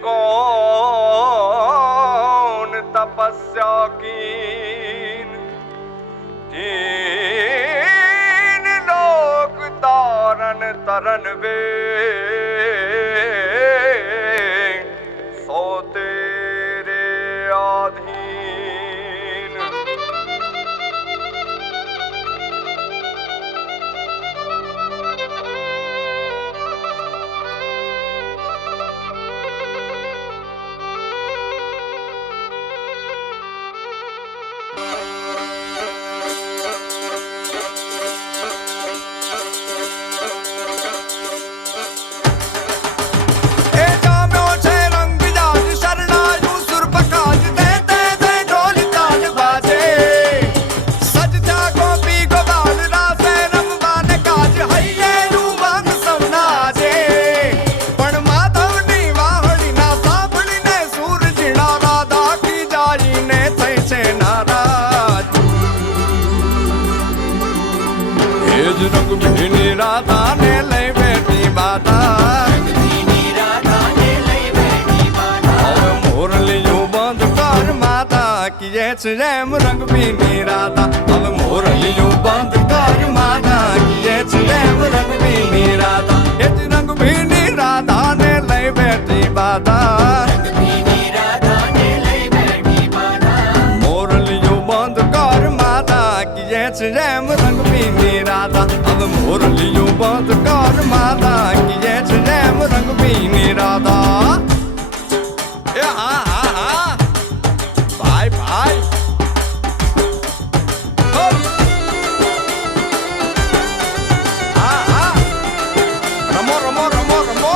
कौन तपस्या कीन, तीन लोक तारन तरन वे, सो तेरे आधीन। रंग भीनी राधा ने लई बैठी बाधा, मोर लियो बंद कर माता किए छेम रंग भीनी राधा। अब मोर लियो बंद कर माता किए छेम रंग भीनी राधा। रंग भीनी राधा ने लई बैठी बाधा, मोर लियो बंद कर माता किए छेम रंग भीनी राधा। अब मोर लियो बंद कर माता किए छेम रंग भीनी राधा। ए हाँ हाँ हाँ भाई भाई हाँ हाँ रमो रमो रमो रमो।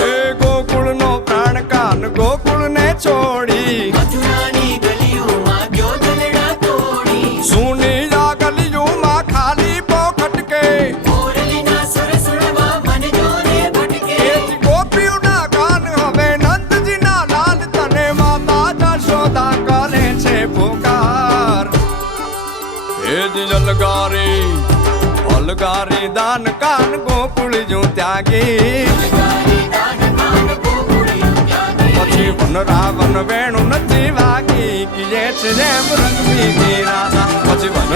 ए गोकुल नो प्राण कान गोकुल ने छोड़ी, मथुरानी गलियों मां क्यों दलड़ा तोड़ी। सुनी जा गलियों मां खाली पोखट के, मोरली ना सुर सुरवा मन जोने भटके। गोपियों ना कान हवे नंद जी ना लाल तने माता जशोदा करे छे पुकार। हे जलगारी अलगारी दान कान गोकुल जो त्यागी, પછી વન રાવણ વેણુ નથી વાગી કિએ છે જેમ રંગ ભીની રાધા। પછી વન